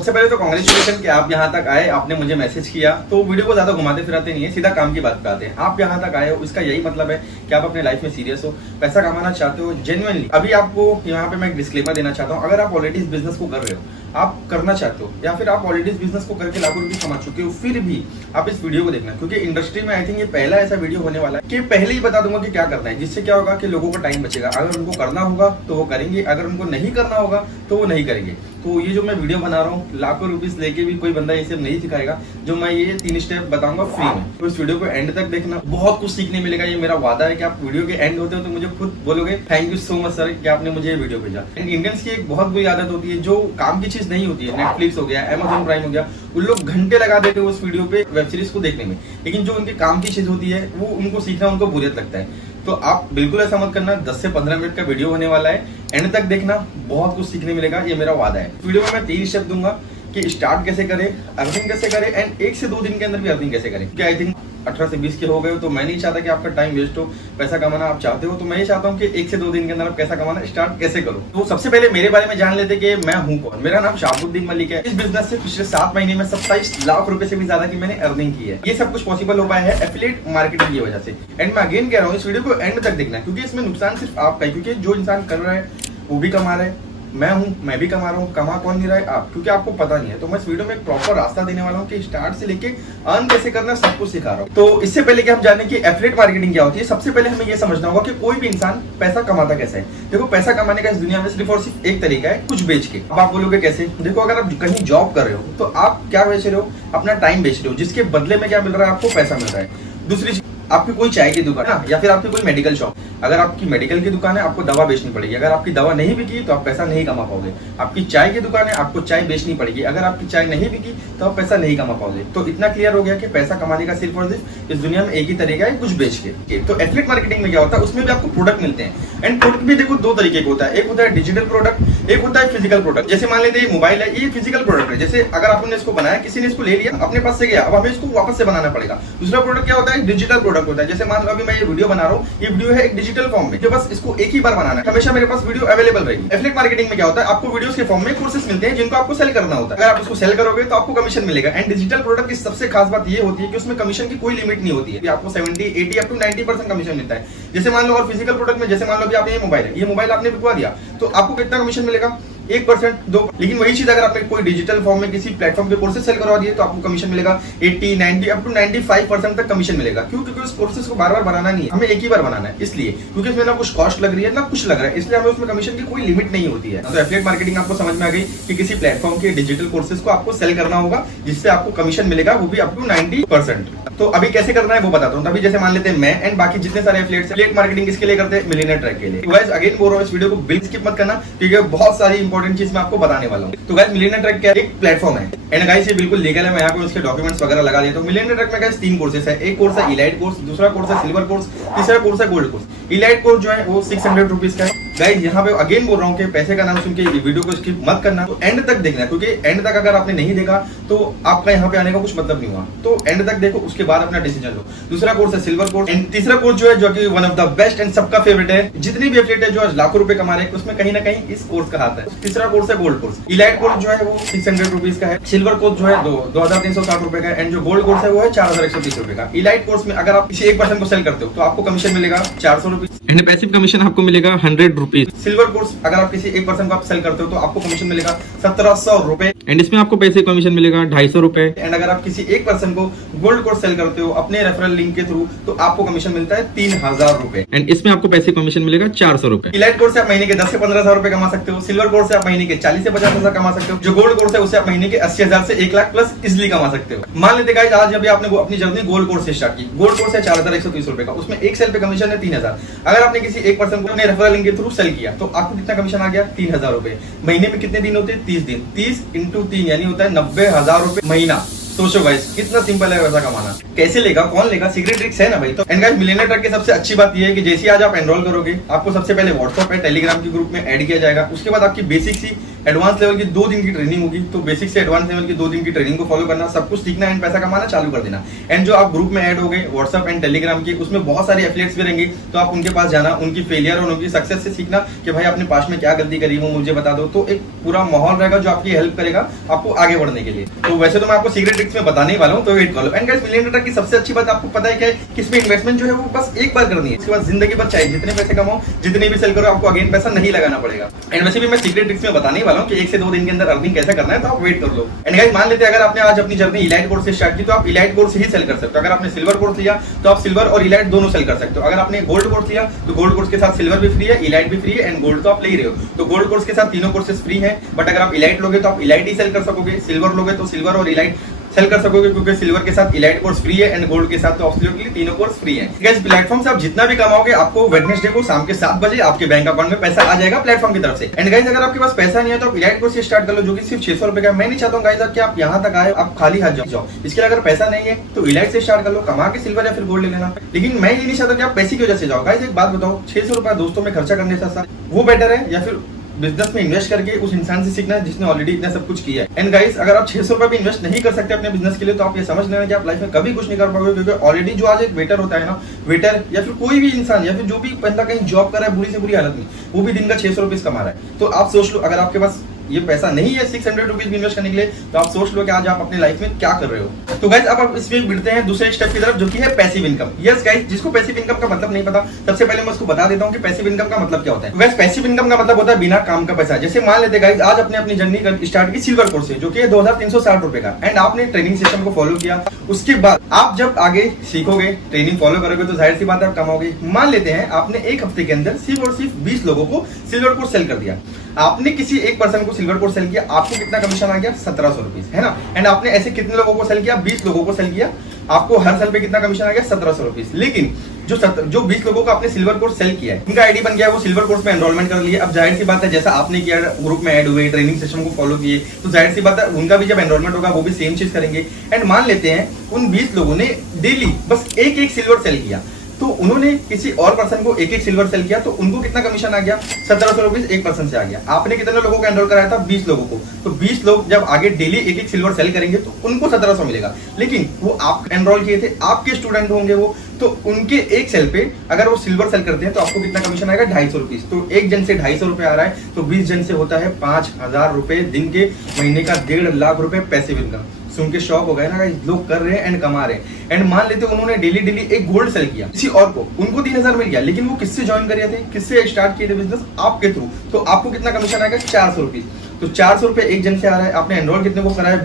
सबसे पहले तो कांग्रेचुलेशन कि आप यहाँ तक आए, आपने मुझे मैसेज किया। तो वीडियो को ज्यादा घुमाते फिराते नहीं है, सीधा काम की बात पे आते हैं। आप यहाँ तक आए हो, इसका यही मतलब है कि आप अपने लाइफ में सीरियस हो, पैसा कमाना चाहते हो जेन्युइनली। अभी आपको यहाँ पे मैं एक डिस्क्लेमर देना चाहता हूँ, अगर आप ऑलरेडी इस बिजनेस को कर रहे हो, आप करना चाहते हो, या फिर आप ऑलरेडी इस बिजनेस को करके लाखों रुपए कमा चुके हो, फिर भी आप इस वीडियो को देखना, क्योंकि इंडस्ट्री में आई थिंक ये पहला ऐसा वीडियो होने वाला है कि पहले ही बता दूंगा कि क्या करना है, जिससे क्या होगा कि लोगों का टाइम बचेगा। अगर उनको करना होगा तो वो करेंगे, अगर उनको नहीं करना होगा तो वो नहीं करेंगे। तो ये जो मैं वीडियो बना रहा हूँ, लाखों रुपीस लेके भी कोई बंदा ये सब नहीं सिखाएगा, जो मैं ये 3 स्टेप बताऊंगा फ्री में। तो इस वीडियो को एंड तक देखना, बहुत कुछ सीखने मिलेगा। ये मेरा वादा है कि आप वीडियो के एंड होते हो तो मुझे खुद बोलोगे thank you so much sir कि आपने मुझे ये वीडियो भेजा। एंड इंडियंस की एक बहुत बुरी आदत होती है, जो काम की चीज नहीं होती है, नेटफ्लिक्स हो गया, अमेजॉन प्राइम हो गया, उन लोग घंटे लगा देते हैं उस वीडियो पे वेब सीरीज को देखने में, लेकिन जो उनके काम की चीज होती है वो उनको सीखना उनको बुरियत लगता है। तो आप बिल्कुल ऐसा मत करना। 10 से 15 मिनट का वीडियो होने वाला है, एंड तक देखना, बहुत कुछ सीखने मिलेगा, ये मेरा वादा है। वीडियो में मैं 3 स्टेप दूंगा कि स्टार्ट कैसे करें, अर्निंग कैसे करें, एंड 1 से 2 दिन के अंदर भी अर्निंग कैसे करें। क्योंकि आई थिंक 18 से 20 के हो गए हो, तो मैं नहीं चाहता कि आपका टाइम वेस्ट हो। पैसा कमाना आप चाहते हो, तो मैं ये चाहता हूँ कि 1 से 2 दिन के अंदर आप पैसा कमाना स्टार्ट कैसे करो। तो सबसे पहले मेरे बारे में जान लेते कि मैं हूँ कौन। मेरा नाम शाहबुद्दीन मलिक है। इस बिजनेस से पिछले 7 महीने में 27 लाख रुपए से भी ज्यादा की मैंने अर्निंग की है। ये सब कुछ पॉसिबल हो पाया है एफिलिएट मार्केटिंग की वजह से। एंड मैं अगेन कह रहा हूँ, इस वीडियो को एंड तक देखना है, क्योंकि इसमें नुकसान सिर्फ आपका है। क्योंकि जो इंसान कर रहा है वो भी कमा रहा है, मैं हूं, मैं भी कमा रहा हूं, कमा कौन नहीं रहा है आप, क्योंकि आपको पता नहीं है। तो मैं इस वीडियो में एक प्रॉपर रास्ता देने वाला हूं कि स्टार्ट से लेके अर्न कैसे करना सब कुछ सिखा रहा हूं। तो इससे पहले कि हम जाने कि एफिलिएट मार्केटिंग क्या होती है, सबसे पहले हमें यह समझना होगा कि कोई भी इंसान पैसा कमाता कैसे है। देखो, पैसा कमाने का इस दुनिया में सिर्फ और सिर्फ एक तरीका है, कुछ बेच के। अब आप बोलोगे कैसे? देखो, अगर आप कहीं जॉब कर रहे हो तो आप क्या बेच रहे हो? अपना टाइम बेच रहे हो, जिसके बदले में क्या मिल रहा है? आपको पैसा मिल रहा है। दूसरी चीज, आपकी कोई चाय की दुकान है या फिर आपकी कोई मेडिकल शॉप, अगर आपकी मेडिकल की दुकान है आपको दवा बेचनी पड़ेगी। अगर आपकी दवा नहीं बिकी तो आप पैसा नहीं कमा पाओगे। आपकी चाय की दुकान है, आपको चाय बेचनी पड़ेगी। अगर आपकी चाय नहीं बिकी तो आप पैसा नहीं कमा पाओगे। तो इतना क्लियर हो गया कि पैसा कमाने का सिर्फ और सिर्फ इस दुनिया में एक ही तरीका है, कुछ बेच के। तो एफिलिएट मार्केटिंग में क्या होता है, उसमें भी आपको प्रोडक्ट मिलते हैं। एंड प्रोडक्ट भी देखो 2 तरीके का होता है, एक होता है डिजिटल प्रोडक्ट, एक होता है फिजिकल प्रोडक्ट। जैसे मान लेते हैं मोबाइल है, ये फिजिकल प्रोडक्ट है। जैसे अगर आपने इसको बनाया, किसी ने इसको ले लिया, अपने पास से गया, अब हमें इसको वापस से बनाना पड़ेगा। दूसरा प्रोडक्ट क्या होता है? डिजिटल प्रोडक्ट होता है। जैसे मान लो अभी मैं ये वीडियो बना रहा हूँ, ये वीडियो है एक डिजिटल फॉर्म में, जो बस इसको एक ही बार बनाना है, हमेशा मेरे पास वीडियो अवेलेबल रहेगी। एफिलिएट मार्केटिंग में क्या होता है? आपको वीडियोस के फॉर्म में कोर्सेस मिलते हैं जिनको आपको सेल करना होता है। अगर आप उसको सेल करोगे तो आपको कमीशन मिलेगा। एंड डिजिटल प्रोडक्ट की सबसे खास बात ये होती है कि उसमें कमीशन की कोई लिमिट नहीं होती है। आपको 70, 80 अप टू 90% कमीशन मिलता है। जैसे मान लो, और फिजिकल प्रोडक्ट में जैसे मान लो अभी आपने ये मोबाइल आपने बिकवा दिया, तो आपको कितना कमीशन मिलेगा? 1%, 2%। लेकिन वही चीज अगर आपने कोई डिजिटल फॉर्म में किसी प्लेटफॉर्म पे कोर्सेज सेल करवा दिए तो आपको कमीशन मिलेगा 80, 90 अप टू 95% तक कमीशन मिलेगा। क्यों? क्योंकि उस कोर्सेज को बार बार बनाना नहीं है, हमें एक ही बार बनाना है। इसलिए क्योंकि इसमें ना कुछ कॉस्ट लग रही है ना कुछ लग रहा है, इसलिए हमें उसमें कमीशन की कोई लिमिट नहीं होती है। तो एफिलिएट मार्केटिंग आपको समझ में आ गई कि किसी प्लेटफॉर्म के डिजिटल कोर्सेज को आपको सेल करना होगा, जिससे आपको कमीशन मिलेगा, वो भी अप टू 90%। तो अभी कैसे करना है वो बताता हूँ। अभी जैसे मान लेते हैं मैं एंड बाकी जितने सारे एफिलिएट मार्केटिंग किसके लिए करते हैं? मिलियनेयर ट्रैक के लिए। गाइस अगेन बोल रहा हूँ, इस वीडियो को बिल्कुल स्किप मत करना, क्योंकि बहुत सारी इंपॉर्टेंट चीज मैं आपको बताने वाला हूँ। तो गाइस मिलियनेयर ट्रैक क्या है? एक प्लेटफॉर्म है। एंड गाइस ये बिल्कुल लीगल है, मैं यहाँ पे उसके डॉक्यूमेंट्स वगैरह लगा दिया। तो मिलियनेयर ट्रैक में गाइस 3 कोर्सेस है। एक कोर्स है इलाइट कोर्स, दूसरा कोर्स है सिल्वर कोर्स, तीसरा कोर्स है गोल्ड कोर्स। इलाइट कोर्स जो है वो 600 रुपीज का है। गाइस यहाँ पे अगेन बोल रहा हूँ कि पैसे का नाम सुन के वीडियो को स्किप मत करना, तो एंड तक देखना, क्योंकि एंड तक अगर आपने नहीं देखा तो आपका यहाँ पे आने का कुछ मतलब नहीं हुआ। तो एंड तक देखो, उसके बाद अपना डिसीजन लो। दूसरा कोर्स है सिल्वर कोर्स, एंड तीसरा कोर्स जो है, जो कि one of the best and सबका फेवरेट है। जितनी भी एफिलिएट है जो आज लाखों रुपए कमा रहे हैं, उसमें कहीं ना कहीं इस कोर्स का हाथ है। तीसरा कोर्स है गोल्ड कोर्स। इलाइट कोर्स जो है वो 600 रुपीज का है। सिल्वर कोर्स जो है 2360 रुपए का है। एंड जो गोल्ड कोर्स है वो है 4130 रुपए का। इलाइट कोर्स में अगर आप किसी एक पर्सन को सेल करते हो तो आपको कमीशन मिलेगा 400 रुपीज, एंड पैसिव कमीशन आपको मिलेगा 100 रुपीज। सिल्वर कोर्स अगर आप किसी एक पर्सन को आप सेल करते हो तो आपको कमीशन मिलेगा 1700 रुपए, एंड इसमें आपको पैसे कमीशन मिलेगा 250 रुपए। एंड अगर आप किसी एक पर्सन को गोल्ड कोर्स सेल करते हो अपने रेफरल लिंक के थ्रू तो आपको कमीशन मिलता है 3000 रुपए, एंड इसमें आपको पैसे कमीशन मिलेगा 400 रुपए। इलाइट कोर्स से आप महीने के 10 से 15,000 रुपए कमा सकते हो। सिल्वर कोर्स से आप महीने के 40 से 50,000 कमा सकते हो। जो गोल्ड कोर्स है उससे आप महीने के 80,000 से 1 लाख प्लस इजिली कमा सकते हो। मान लेते गाइस आज अभी आपने अपनी जर्नी गोल्ड कोर्स से स्टार्ट की। गोल्ड कोर्स है 4130 रुपए का, उसमें एक सेल पे कमीशन है 3000। अगर आपने किसी एक पर्सन को अपने रेफरल लिंक के थ्रू सेल किया तो आपको कितना कमीशन आ गया? 3000 रुपए। महीने में कितने दिन होते हैं? 30 दिन। 30 × 3 यानी होता है 90,000 रुपए महीना। सोचो गाइस कितना सिंपल है पैसा कमाना। कैसे लेगा, कौन लेगा, सीक्रेट ट्रिक्स है ना भाई। तो एंड गाइस मिलियनेयर ट्रक की सबसे अच्छी बात ये है कि जैसे आज आप एनरोल करोगे, आपको सबसे पहले व्हाट्सएप पे टेलीग्राम के ग्रुप में ऐड किया जाएगा। उसके बाद आपकी बेसिक सी एडवांस लेवल की 2 दिन की ट्रेनिंग होगी। तो बेसिक से एडवांस लेवल की 2 दिन की ट्रेनिंग को फॉलो करना, सब कुछ सीखना एंड पैसा कमाना चालू कर देना। एंड जो आप ग्रुप में ऐड हो गए व्हाट्सएप एंड टेलीग्राम के, उसमें बहुत सारे एफिलिएट्स भी रहेंगे। तो आप उनके पास जाना, उनकी फेलियर और उनकी सक्सेस से सीखना कि भाई आपने पास में क्या गलती करी वो मुझे बता दो। तो एक पूरा माहौल रहेगा जो आपकी हेल्प करेगा आपको आगे बढ़ने के लिए। तो वैसे तो मैं आपको सीक्रेट ट्रिक्स में बताने ही वाला हूँ, तो वेट कर लो। एंड गाइस मिलियनेयर ट्रक की सबसे अच्छी बात आपको पता है क्या है कि इसमें इन्वेस्टमेंट जो है वो बस एक बार करनी है। उसके बाद जिंदगी भर चाहे जितने पैसे कमाओ, जितने भी सेल करो, आपको अगेन पैसा नहीं लगाना पड़ेगा। एंड वैसे भी मैं सीक्रेट ट्रिक्स में बताने ही वाला हूँ कि 1 से 2 दिन के अंदर अर्निंग कैसे करना है, तो आप वेट कर लो। एंड गाइस मान लेते हैं अगर आपने आज अपनी जर्नी इलाइट कोर्स से स्टार्ट की, तो आप इलाइट कोर्स ही सेल कर सकते हो। अगर आपने सिल्वर कोर्स लिया तो आप सिल्वर और इलाइट दोनों सेल कर सकते हो। अगर आपने गोल्ड कोर्स लिया तो गोल्ड कोर्स के साथ सिल्वर भी फ्री है, इलाइट भी फ्री है एंड गोल्ड तो आप ले ही रहे हो। तो गोल्ड कोर्स के साथ तीनों कोर्सेज फ्री है। बट अगर आप इलाइट लोगे तो आप इलाइट ही सेल कर सकोगे, सिल्वर लोगे तो सिल्वर और इलाइट सेल कर सकोगे, क्योंकि सिल्वर के साथ इलाइट कोर्स फ्री है एंड गोल्ड के साथ तो ऑब्वियसली तीनों कोर्स फ्री है। गाइस प्लेटफॉर्म से आप जितना भी कमाओगे, आपको वेडनेसडे को शाम के 7 बजे आपके बैंक अकाउंट में पैसा आ जाएगा प्लेटफॉर्म की तरफ से। एंड गाइस अगर आपके पास पैसा नहीं है तो आप इलाइट कोर्स से स्टार्ट कर लो, जो कि सिर्फ 600 रुपए का। मैं नहीं चाहता हूँ गाइस कि आप यहाँ तक आए आप खाली हाथ जाओ। इसके लिए अगर पैसा नहीं है तो इलाइट से स्टार्ट कर लो, कमा के सिल्वर या फिर गोल्ड ले लेना। लेकिन मैं ये नहीं चाहता कि आप पैसे की वजह से जाओ। गाइस एक बात बताओ, 600 रुपए दोस्तों में खर्चा करने से वो बेटर है या फिर बिजनेस में इन्वेस्ट करके उस इंसान से सीखना है जिसने ऑलरेडी इतना सब कुछ किया है। एंड गाइस अगर आप 600 रुपए भी इन्वेस्ट नहीं कर सकते अपने बिजनेस के लिए, तो आप ये समझ लेना कि आप लाइफ में कभी कुछ नहीं कर पाओगे। क्योंकि ऑलरेडी जो आज एक वेटर होता है ना, वेटर या फिर कोई भी इंसान या फिर जो भी बंदा कहीं जॉब कर रहा है बुरी से बुरी हालत में, वो भी दिन का 600 रुपीज कमा रहा है। तो आप सोच लो अगर आपके पास ये पैसा नहीं है 600 रुपीज भी इन्वेस्ट करने के लिए, तो आप सोच लो कि आज आप अपनी लाइफ में क्या कर रहे हो। तो गाइस अब आप इसमें बढ़ते हैं दूसरे स्टेप की तरफ, जो कि है पैसिव इनकम। यस गाइस, जिसको पैसिव इनकम का मतलब नहीं पता, सबसे पहले मैं उसको बता देता हूँ कि पैसिव इनकम का मतलब क्या होता है। गाइस पैसिव इनकम का मतलब होता है बिना काम का पैसा। जैसे मान लेते गाइस आज आपने अपनी जर्नी स्टार्ट की सिल्वर कोर्स से, जो कि 2360 रुपए का, एंड आपने ट्रेनिंग सिस्टम को फॉलो किया। उसके बाद आप जब आगे सीखोगे, ट्रेनिंग फॉलो करोगे, तो जाहिर सी बात है आप कमाओगे। मान लेते हैं आपने एक हफ्ते के अंदर सिर्फ और सिर्फ 20 लोगों को सिल्वर कोर्स सेल कर दिया। आपने किसी एक पर्सन को सिल्वर कोर्स सेल किया, आपको कितना कमीशन आ गया? 1700 रुपीज, है ना। एंड आपने ऐसे कितने लोगों को सेल किया? 20 लोगों को सेल किया, आपको हर साल पे कितना कमीशन आ गया? 1700 रुपीज। लेकिन जो 20 लोगों को आपने सिल्वर कोर्स सेल किया है, उनका आईडी बन गया, वो सिल्वर कोर्स में एनरोलमेंट कर लिए। अब जाहिर सी बात है जैसा आपने किया, ग्रुप में ऐड हुए, ट्रेनिंग सिस्टम को फॉलो किए, तो जाहिर सी बात है उनका भी जब एनरोलमेंट होगा वो भी सेम चीज करेंगे। एंड मान लेते हैं उन 20 लोगों ने डेली बस एक सिल्वर सेल किया, तो उन्होंने किसी और पर्सन को एक सिल्वर सेल किया, तो उनको कितना कमीशन आ गया? 1700 रुपीज एक पर्सन से आ गया। आपने कितने लोगों को एनरोल कराया था? 20 लोगों को। तो 20 लोग जब आगे डेली एक सिल्वर सेल करेंगे तो उनको 1700 मिलेगा। लेकिन वो आप एनरोल किए थे, आपके स्टूडेंट होंगे वो, तो उनके एक सेल पे अगर वो सिल्वर सेल करते हैं तो आपको कितना कमीशन आएगा? 250 रुपीज। तो एक जन से 250 रुपए आ रहा है, तो 20 जन से होता है 5000 रुपए दिन के, महीने का 1.5 लाख रुपए पैसिव इनकम। सुन के शॉक हो गए ना, लोग कर रहे हैं एंड कमा रहे हैं। एंड मान लेते उन्होंने डेली एक गोल्ड सेल किया किसी और को, उनको 3000 मिल गया। लेकिन वो किससे ज्वाइन कर रहे थे, किससे स्टार्ट किए थे बिजनेस? आपके थ्रू। तो आपको कितना कमीशन आएगा? 400 रुपीज। तो 400 रुपए एक जन से आ रहा है। आपने एनरोल कितने को कराया?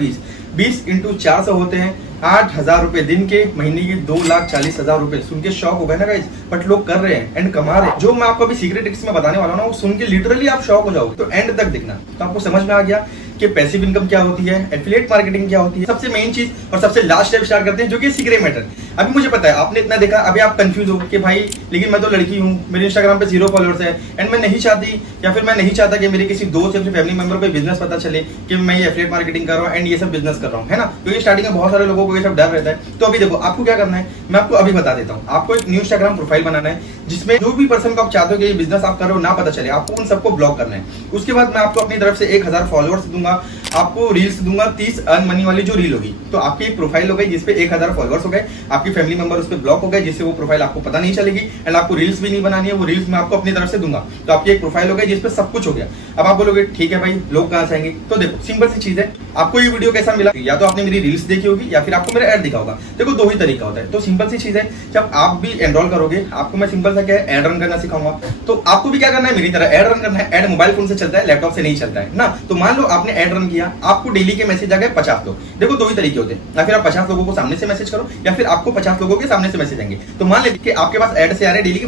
20 इंटू 400 होते हैं 8000 रुपए दिन के, महीने के 2,40,000 रुपए। सुन के शॉक हो गए ना गाइस, बट लोग कर रहे हैं एंड कमा रहे हैं। जो मैं आपको अभी सीक्रेट ट्रिक्स में बताने वाला हूं ना, वो सुन के लिटरली आप शॉक हो जाओगे। तो एंड तक देखना, तो आपको समझ में आ गया कि पैसिव इनकम क्या होती है, एफिलिएट मार्केटिंग क्या होती है। सबसे मेन चीज और सबसे लास्ट स्टेप स्टार्ट करते हैं, जो कि सीक्रेट मैटर। अभी मुझे पता है आपने इतना देखा, अभी आप कंफ्यूज हो कि भाई लेकिन मैं तो लड़की हूँ, मेरे इंस्टाग्राम पे 0 फॉलोअर्स है, एंड मैं नहीं चाहती या फिर मैं नहीं चाहता कि मेरे किसी दोस्त या फिर फैमिली मेंबर को बिजनेस पता चले कि मैं ये एफिलिएट मार्केटिंग कर रहा हूँ एंड ये सब बिजनेस कर रहा हूँ, है ना। क्योंकि स्टार्टिंग में बहुत सारे लोगों को ये सब डर रहता है। तो अभी देखो आपको क्या करना है, मैं आपको अभी बता देता हूँ। आपको एक न्यू इंस्टाग्राम प्रोफाइल बनाना है, जिसमें जो भी पर्सन को आप चाहते हो कि ये बिजनेस आप कर रहे हो ना पता चले, आपको उन सबको ब्लॉक करना है। उसके बाद मैं आपको अपनी तरफ से 1000 फॉलोअर्स दूंगा, आपको रील्स दूंगा 30 अर्न मनी वाली जो रील होगी। तो आपकी एक प्रोफाइल हो गई जिसपे 1000 फॉलोअर्स हो गए, आपकी फैमिली मेंबर उस पर ब्लॉक हो गए, जिससे वो प्रोफाइल आपको पता नहीं चलेगी एंड आपको रील्स भी नहीं बनानी है, वो रील्स मैं आपको अपनी तरफ से दूंगा। तो आपकी एक प्रोफाइल हो गई जिसपे सब कुछ हो गया। अब आप बोलोगे ठीक है भाई लोग कहां से आएंगे? तो देखो सिंपल सी चीज है, आपको ये वीडियो कैसा मिला, या तो आपने मेरी रील्स देखी होगी या फिर आपको मेरा ऐड दिखा होगा। देखो दो ही तरीका होता है। तो सिंपल सी चीज है, जब आप भी एनरोल करोगे आपको मैं सिंपल सा क्या है ऐड रन करना सिखाऊंगा। तो आपको भी क्या करना है, मेरी तरह ऐड रन करना है। ऐड मोबाइल फोन से चलता है, लैपटॉप से नहीं चलता है ना। तो मान लो आपने ऐड रन किया, आपको डेली के मैसेज आ गए 50 लोग। देखो दो ही तरीके होते हैं, या फिर आप 50 लोगों को सामने से मैसेज करो या फिर आपको 50 लोगों के सामने से मैसेज आएंगे। तो मान लेते कि आपके पास ऐड से आ रहे हैं डेली के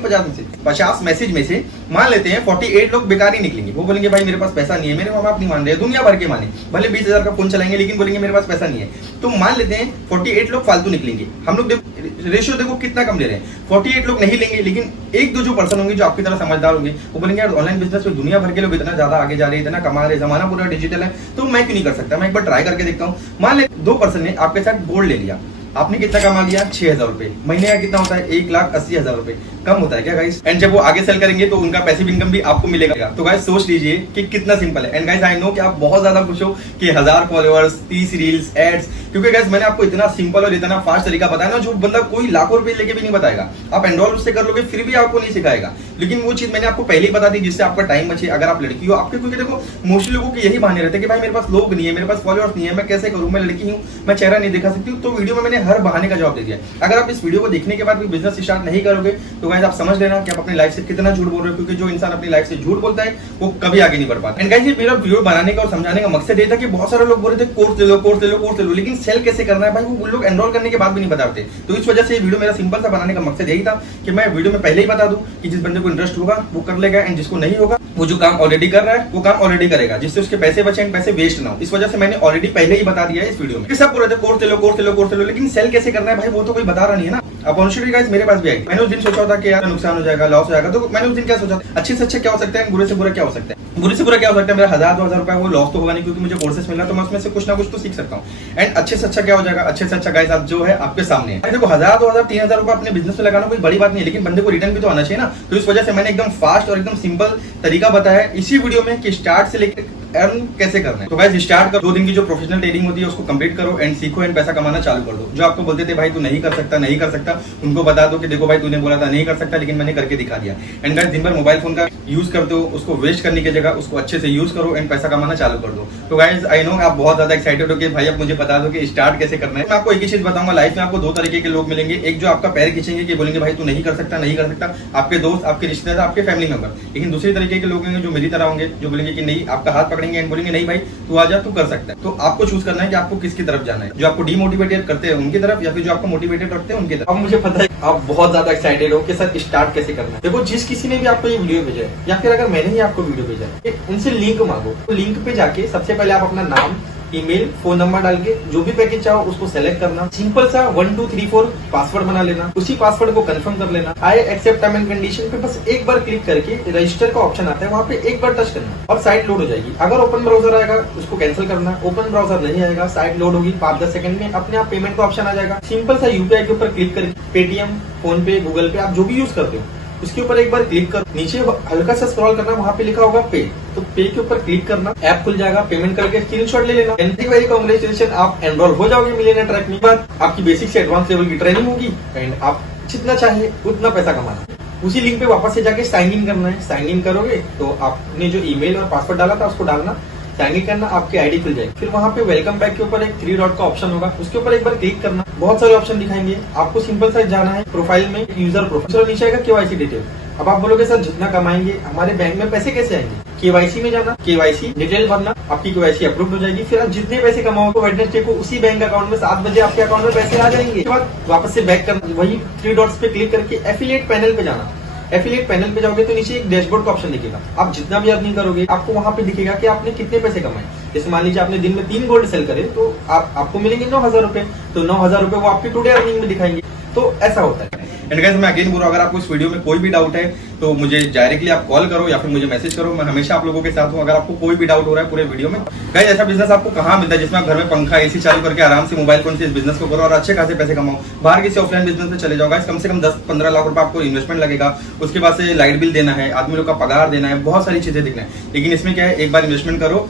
50 मैसेज में से मान लेते हैं 48 लोग बेकार ही निकलेंगे। वो बोलेंगे भाई मेरे पास पैसा नहीं है, मेरे माँ बाप नहीं मान रहे, दुनिया भर के माने, भले 20,000 का फोन चलाएंगे लेकिन बोलेंगे मेरे पास पैसा नहीं है। तो मान लेते हैं 48 लोग फालतू निकलेंगे। हम लोग देखो रेशियो देखो कितना कम ले रहे हैं, 48 लोग नहीं लेंगे, लेकिन एक दो जो पर्सन होंगे जो आपकी तरह समझदार होंगे, वो बोलेंगे यार ऑनलाइन बिजनेस में दुनिया भर के लोग इतना ज्यादा आगे जा रहे हैं, इतना कमा रहे, जमाना पूरा डिजिटल है, तो मैं क्यों नहीं कर सकता, मैं एक बार ट्राई करके देखता हूँ। मान ले 2 पर्सन ने आपके साथ गोल्ड ले लिया, आपने कितना कमा लिया 6,000 रुपए, महीने का कितना होता है 1,80,000 रुपए, कम होता है क्या गाइस? एंड जब वो आगे सेल करेंगे तो उनका पैसिव इनकम भी आपको मिलेगा। तो गाइस सोच लीजिए कि कितना सिंपल है। एंड गाइस आई नो कि आप बहुत ज्यादा खुश हो कि 1000 फॉलोअर्स, 30 रील्स, एड्स, क्योंकि गाइस मैंने आपको इतना सिंपल और इतना फास्ट तरीका बताया ना, जो बंदा कोई लाखों रुपए लेके भी नहीं बताएगा। आप एनरोल उससे कर लोगे फिर भी आपको नहीं सिखाएगा, लेकिन वो चीज मैंने आपको पहले ही बता दी जिससे आपका टाइम बचे। अगर आप लड़की हो आपके, क्योंकि देखो मोस्टली लोगों के यही बहाने रहते हैं कि भाई मेरे पास लोग नहीं है, मेरे पास फॉलोअर्स नहीं है, मैं कैसे करूं, मैं लड़की हूं, मैं चेहरा नहीं दिखा सकती हूं। तो वीडियो में मैंने हर बहाने का जवाब दे दिया। अगर आप इस वीडियो को देखने के बाद भी बिजनेस स्टार्ट नहीं करोगे तो गाइस आप समझ लेना कि आप अपनी लाइफ से कितना झूठ बोल रहे हो, क्योंकि जो इंसान अपनी लाइफ से झूठ बोलता है वो कभी आगे नहीं बढ़ पाता। एंड गाइस ये मेरा वीडियो बनाने का और समझाने का मकसद ये था कि बहुत सारे लोग बोल रहे थे कोर्स ले लो, कोर्स ले लो, कोर्स ले लो, लेकिन सेल कैसे करना है भाई वो लोग एनरोल करने के बाद भी नहीं बताते। तो इस वजह से ये वीडियो मेरा सिंपल सा बनाने का मकसद यही था कि मैं वीडियो में पहले ही बता दूं कि जिस बंदे को इंटरेस्ट होगा वो कर लेगा, एंड जिसको नहीं होगा वो जो काम ऑलरेडी कर रहा है वो काम ऑलरेडी करेगा, जिससे उसके पैसे बचे एंड पैसे वेस्ट ना हो। इस वजह से मैंने ऑलरेडी पहले ही बता दिया है इस वीडियो में। सब बोल रहे थे कोर्स ले लो, कोर्स ले लो, कोर्स ले लो, लेकिन सेल कैसे करना है भाई वो तो कोई बता रहा नहीं है ना। अपॉर्चुनिटी गाइस मेरे पास भी आई। मैंने उस दिन सोचा था कि यार नुकसान हो जाएगा, लॉस हो जाएगा, तो मैंने उस दिन क्या सोचा, अच्छे से अच्छा क्या हो सकता है, बुरे से बुरा क्या हो सकता है। बुरे से बुरा क्या हो सकता है, मेरा 1000-2000 रुपए वो लॉस तो होगा नहीं, क्योंकि मुझे कोर्सेस मिल रहा है तो मैं उसमें से कुछ ना कुछ तो सीख सकता हूँ। एंड अच्छे से अच्छा क्या हो जाएगा, अच्छे से अच्छा गाइस आप जो है आपके सामने है। देखो 1000-2000 3,000 रुपए अपने बिजनेस में लगाना कोई बड़ी बात नहीं है, लेकिन बंदे को रिटर्न भी तो आना चाहिए ना। तो इस वजह से मैंने एकदम फास्ट और एकदम सिंपल तरीका बताया इसी वीडियो में कि स्टार्ट से लेकर अर्न कैसे करना है। तो गाइस स्टार्ट करो, 2 दिन की जो प्रोफेशनल ट्रेनिंग होती है उसको कंप्लीट करो एंड सीखो एंड पैसा कमाना चालू कर दो। जो आपको बोलते थे भाई तू नहीं कर सकता, नहीं कर सकता, उनको बता दो कि देखो भाई तूने बोला था नहीं कर सकता लेकिन मैंने करके दिखा दिया। एंड गाइस दिन भर मोबाइल फोन का यूज करते हो, उसको वेस्ट करने की जगह उसको अच्छे से यूज करो एंड पैसा कमाना चालू कर दो। तो गाइस आई नो आप बहुत ज्यादा एक्साइटेड हो कि भाई अब मुझे बता दो कि स्टार्ट कैसे करना है। मैं आपको एक ही चीज बताऊंगा, लाइफ में आपको 2 तरीके के लोग मिलेंगे। एक जो आपका पैर खींचेंगे कि बोलेंगे भाई तू नहीं कर सकता, नहीं कर सकता, आपके दोस्त, आपके रिश्तेदार, आपके फैमिली मेंबर। लेकिन दूसरी तरीके के लोग होंगे जो मेरी तरह होंगे, जो बोलेंगे कि नहीं, आपका हाथ पकड़ेंगे एंड बोलेंगे नहीं भाई तू आजा, तू कर सकता है। तो आपको चूज करना है कि आपको किसकी तरफ जाना है, जो आपको डिमोटिवेटेड करते हैं उनकी तरफ या फिर जो आपको मोटिवेटेड करते हैं उनकी तरफ। अब मुझे पता है आप बहुत ज्यादा एक्साइटेड हो कि सर स्टार्ट कैसे करना है। देखो जिस किसी ने भी आपको ये वीडियो भेजा है या फिर अगर मैंने ही आपको वीडियो भेजा है, उनसे लिंक मांगो। तो लिंक पे जाके सबसे पहले आप अपना नाम, ईमेल, फोन नंबर डाल के जो भी पैकेज चाहो उसको सेलेक्ट करना। सिंपल सा 1 2 3 4 पासवर्ड बना लेना, उसी पासवर्ड को कंफर्म कर लेना। I accept term and condition पे बस एक बार क्लिक करके रजिस्टर का ऑप्शन आता है, वहाँ पे एक बार टच करना और साइट लोड हो जाएगी। अगर ओपन ब्राउजर आएगा उसको कैंसिल करना, ओपन ब्राउजर नहीं आएगा, साइट लोड होगी, 5-10 सेकंड में अपने आप पेमेंट का ऑप्शन आ जाएगा। सिंपल सा यूपीआई के ऊपर क्लिक करके पेटीएम, फोन पे, गूगल पे, आप जो भी यूज करते हो उसके ऊपर एक बार क्लिक कर, नीचे हल्का सा स्क्रॉल करना, वहाँ पे लिखा होगा पे, तो पे के ऊपर क्लिक करना, ऐप खुल जाएगा, पेमेंट करके स्क्रीनशॉट ले लेना। वेरी कांग्रेचुलेशन, आप एनरोल हो जाओगे मिलियनेयर ट्रैक में। बाद आपकी बेसिक से एडवांस लेवल की ट्रेनिंग होगी एंड आप जितना चाहे उतना पैसा कमाना। उसी लिंक पे वापस से जाके साइन इन करना है। साइन इन करोगे तो आपने जो ईमेल और पासवर्ड डाला था उसको डालना, साइन इन करना, आपकी आईडी खुल जाएगी। फिर वहाँ पे वेलकम बैक के ऊपर एक 3 डॉट का ऑप्शन होगा, उसके ऊपर एक बार क्लिक करना। बहुत सारे ऑप्शन दिखाएंगे, आपको सिंपल सा जाना है प्रोफाइल में, यूजर प्रोफाइल, नीचे आएगा केवाईसी डिटेल। अब आप बोलोगे सर जितना कमाएंगे हमारे बैंक में पैसे कैसे आएंगे? केवाईसी में जाना, केवाईसी डिटेल भरना, आपकी केवाईसी अप्रूव हो जाएगी। फिर आप जितने पैसे कमाओगे वेडनेसडे को उसी बैंक अकाउंट में 7 बजे आपके अकाउंट में पैसे आ जाएंगे। उसके बाद वापस से बैक करना, वही 3 डॉट्स पे क्लिक करके एफिलिएट पैनल पे जाना। एफिलिएट पैनल पे जाओगे तो नीचे एक डैशबोर्ड का ऑप्शन दिखेगा। आप जितना भी अर्निंग करोगे आपको वहाँ पे दिखेगा कि आपने कितने पैसे कमाए। जैसे मान लीजिए आपने दिन में 3 गोल्ड सेल करे तो आपको मिलेंगे 9,000 रुपए, तो 9,000 रुपए वो आपकी टुडे अर्निंग में दिखाएंगे। तो ऐसा होता है। एंड गाइस मैं अगेन बोल रहा हूं, अगर आपको इस वीडियो में कोई भी डाउट है तो मुझे डायरेक्टली आप कॉल करो या फिर मुझे मैसेज करो। मैं हमेशा आप लोगों के साथ हूं अगर आपको कोई भी डाउट हो रहा है पूरे वीडियो में। गाइस ऐसा बिजनेस आपको कहां मिलता है जिसमें आप घर में पंखा एसी चालू करके आराम से मोबाइल फोन से इस बिजनेस को करो और अच्छे खासे पैसे कमाओ। बाहर किसी ऑफलाइन बिजनेस में चले जाओ गाइस, कम से कम 10-15 लाख रुपए आपको इन्वेस्टमेंट लगेगा, उसके बाद से लाइट बिल देना है, आदमी लोग का पगार देना है, बहुत सारी चीजें देखना है। लेकिन इसमें क्या है, एक बार इन्वेस्टमेंट करो,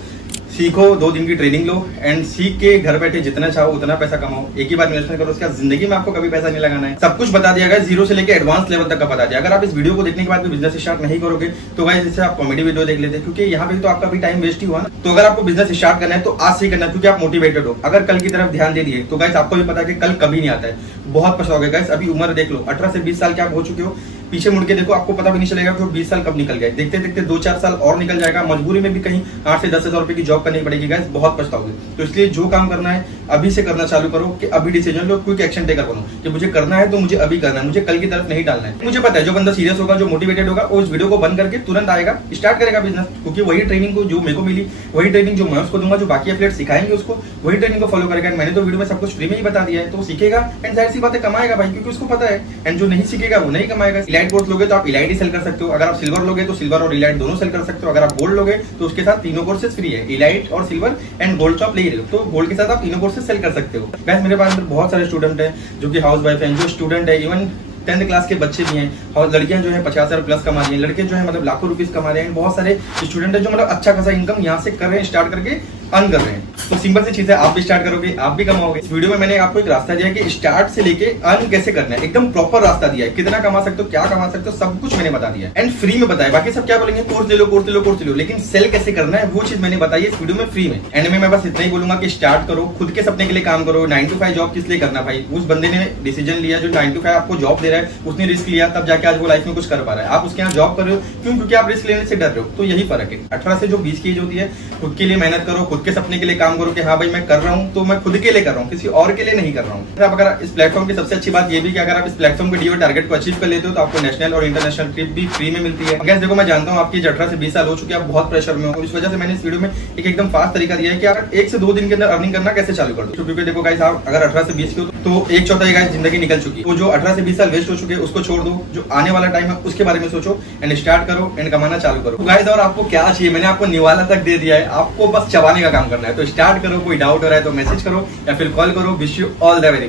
सीखो, 2 दिन की ट्रेनिंग लो एंड सीख के घर बैठे जितना चाहो उतना पैसा कमाओ। एक ही बार इन्वेस्टमेंट करो, उसके बाद जिंदगी में आपको कभी पैसा नहीं लगाना है। सब कुछ बता दिया गया, जीरो से लेकर एडवांस लेवल तक का बता दिया। अगर आप इस वीडियो को देखने के बाद भी बिजनेस स्टार्ट नहीं करोगे तो गाइस इससे आप कॉमेडी वीडियो देख लेते, क्योंकि यहाँ पे तो आपका भी टाइम वेस्ट ही हुआ ना। तो अगर आपको बिजनेस स्टार्ट करना है तो आज से करना है, क्योंकि आप मोटिवेटेड हो। अगर कल की तरफ ध्यान दे दिए तो गाइस आपको भी पता है कि कल कभी नहीं आता है, बहुत पछताओगे गाइस। अभी उम्र देख लो, 18 से 20 साल के आप हो चुके हो, पीछे मुड़ के देखो आपको पता भी नहीं चलेगा कि 20 साल कब निकल गए। देखते देखते 2-4 साल और निकल जाएगा, मजबूरी में भी कहीं 8 से 10 हज़ार रुपए की जॉब करनी पड़ेगी गाइस, बहुत पछताओगे। तो इसलिए जो काम करना है अभी से करना चालू करो कि अभी डिसीजन लो, क्विक एक्शन टेकर बनो कि मुझे करना है तो मुझे अभी करना है, मुझे कल की तरफ नहीं डालना है। मुझे पता है जो बंदा सीरियस होगा, जो मोटिवेटेड होगा, वो इस वीडियो को बंद करके तुरंत आएगा, स्टार्ट करेगा बिजनेस, क्योंकि वही ट्रेनिंग को जो मेरे को मिली, वही ट्रेनिंग जो मैं उसको दूंगा, जो बाकी एफिलिएट सिखाएंगे उसको, वही ट्रेनिंग को फॉलो करेगा। मैंने तो वीडियो में सब कुछ फ्री में ही बता दिया है, तो वो सीखेगा एंड जाहिर सी बात है कमाएगा भाई, क्योंकि उसको पता है। एंड जो नहीं सीखेगा वो नहीं कमाएगा। इलाइट कोर्स लोगे तो आप इलाइट ही सेल कर सकते हो, अगर आप सिल्वर लोगे तो सिल्वर और इलाइट दोनों सेल कर सकते हो, अगर आप गोल्ड लोगे तो उसके साथ तीनों कोर्सेज फ्री है, इलाइट और सिल्वर एंड गोल्ड तो आप ले ही रहे हो, तो गोल्ड के साथ आप तीनों कोर्सेज सेल कर सकते हो। वैसे मेरे पास बहुत सारे स्टूडेंट हैं जो कि हाउस वाइफ हैं, जो स्टूडेंट है, इवन 10th क्लास के बच्चे भी हैं, और लड़कियां जो है 50,000 प्लस कमा रही हैं, लड़के जो है मतलब लाखों रुपीस कमा रहे हैं। बहुत सारे स्टूडेंट है जो मतलब अच्छा खासा इनकम यहाँ से कर रहे हैं, स्टार्ट करके अर्न कर रहे हैं। तो सिंपल सी चीज है, आप भी स्टार्ट करोगे आप भी कमाओगे। इस वीडियो में मैंने आपको एक रास्ता दिया है कि स्टार्ट से लेके अर्न कैसे करना है, एकदम प्रॉपर रास्ता दिया है, कितना कमा सकते हो, क्या कमा सकते हो, सब कुछ मैंने बता दिया एंड फ्री में बताया। बाकी सब क्या बोलेंगे, कोर्स ले लो कोर्स ले लो कोर्स ले लो, लेकिन सेल कैसे करना है वो चीज मैंने बताई है इस वीडियो में फ्री में। एंड में मैं बस इतना ही बोलूंगा कि स्टार्ट करो, खुद के सपने के लिए काम करो। 9 to 5 जॉब किस लिए करना भाई, उस बंदे ने डिसीजन लिया जो 9 to 5 आपको जॉब दे रहा है, उसने रिस्क लिया, तब जाके आज वो लाइफ में कुछ कर पा रहा है। आप उसके यहाँ जॉब कर रहे हो क्यों, क्योंकि आप रिस्क लेने से डर रहे हो। तो यही फर्क है। 18 से जो 20 की एज होती है, खुद के लिए मेहनत करो, खुद के सपने के लिए काम करो कि हाँ भाई मैं कर रहा हूँ तो मैं खुद के लिए कर रहा हूँ, किसी और के लिए नहीं कर रहा हूँ। अब अगर इस प्लेटफॉर्म की सबसे अच्छी बात ये भी कि अगर आप इस प्लेटफॉर्म के दिए हुए टारगेट को अचीव कर लेते हो तो आपको नेशनल और इंटरनेशनल ट्रिप भी फ्री में मिलती है। गैस देखो, मैं जानता हूँ आपकी 18 से 20 साल हो चुके हैं, आप बहुत प्रेशर में हो, इस वजह से मैंने इस वीडियो में एक एकदम फास्ट तरीका दिया है कि आप 1 से 2 दिन के अंदर अर्निंग करना कैसे चालू कर दो। क्योंकि देखो गाइस, आप अगर 18 से 20 के हो तो 1/4 गाइस जिंदगी निकल चुकी है। तो जो 18 से 20 साल वेस्ट हो चुके हैं उसको छोड़ दो, जो आने वाला टाइम है उसके बारे में सोचो एंड स्टार्ट करो एंड कमाना चालू करो। गाइस और आपको क्या चाहिए, मैंने आपको निवाला तक दे दिया है, आपको बस चबाने का काम करना है। तो स्टार्ट करो, कोई डाउट हो रहा है तो मैसेज करो या फिर कॉल करो। Wish you all the very